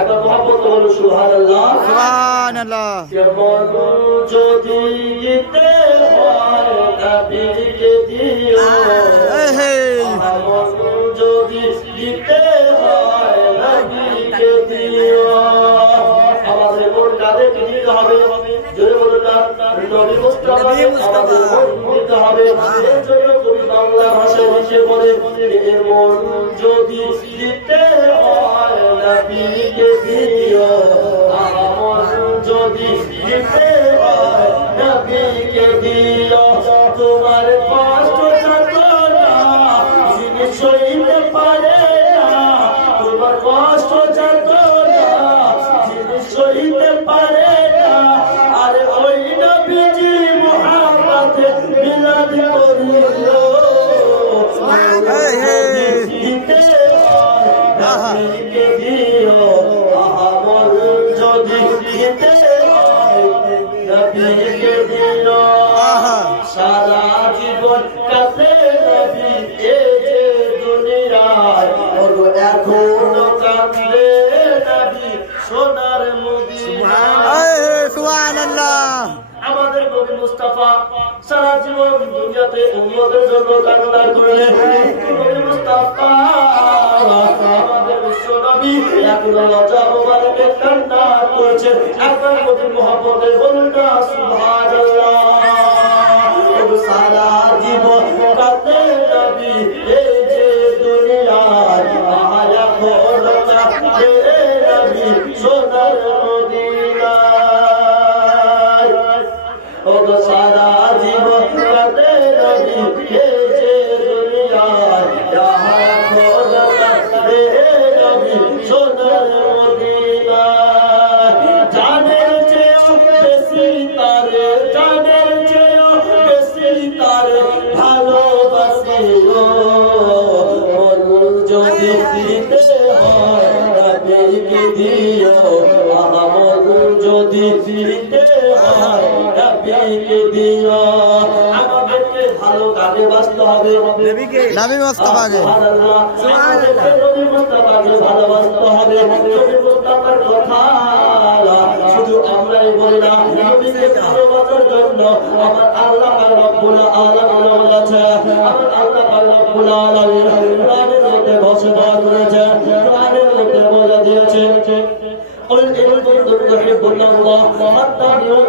একবার মহব্বত বলো সুবহানাল্লাহ সুবহানাল্লাহ। কেমন যদি দিতে হয় নবীকে দিও, কেমন যদি দিতে হয় নবীকে দিও। আমাদের মন কাদেরকে দিতে হবে? জোরে বলুন না, নবী মুস্তাফাকে আমাদের মন দিতে হবে। এর জন্য কবি বাংলা ভাষায় লিখে বলে, এর মন যদি দিতে হয় নবীকে দিও, আমার যদি দিতে হয় নবীকে দিও। তোমার কষ্ট থাকো না যিনি সইতে পারে না, তোমার কষ্ট থাকো না যিনি সইতে পারে না। আরে ওই নবীজি মুহাম্মদে মিলাদ করিও, দিতে হয় নবীকে দিও, আমার যদি দিতে হয় নবীকে দিও। সারা জীবন কাছে নবী এই যে দুনিয়ায়, ওগো এখনো কাঁদে নবী সোনার মদিনায়। সুবহানাল্লাহ। আমাদের নবী মুস্তাফা সারা জীবন দুনিয়াতে উম্মতের জন্য কান্না করলেন। নবী মুস্তাফা আমাদের বিশ্ব নবী একলা লজ্জা মোবারকে কান্না করেছেন। একবার নবী মুহাম্মদে বলুন না সুবহানাল্লাহ। সারা জীবন কাঁদে নবী এই যে দুনিয়ায়, আয়া খোলো কাঁদে নবী সোনার মদিনায়। ওগো সারা জীবন কাঁদে নবী এই যে দুনিয়ায়, আয়া খোলো কাঁদে নবী সোনার মদিনায়। জানের চেয়েও বেশি তারে, জানের চেয়েও বেশি তারে ভালোবাসি গো। মন যদি দিতে হয় নবীকে দিও, আমার যদি দিতে হয় নবীকে দিও। আমাদেরকে ভালো কাজে বাঁচতে হবে, নবী মুস্তাফাকে। আমাদেরকে নবী মুস্তাফাকে ভালোবাসতে হবে। নবী মুস্তাফার কথা শুধু আমরাই বলি না, নবীকে ভালোবাসার জন্য আমার আল্লাহ রাব্বুল আলামিন বলেছে, আমার আল্লাহ রাব্বুল আলামিন কোরআনের মধ্যে ঘোষণা করেছে, কোরআনের মধ্যে বলে দিয়েছে, قل إن كنتم تحبون الله فاتبعوني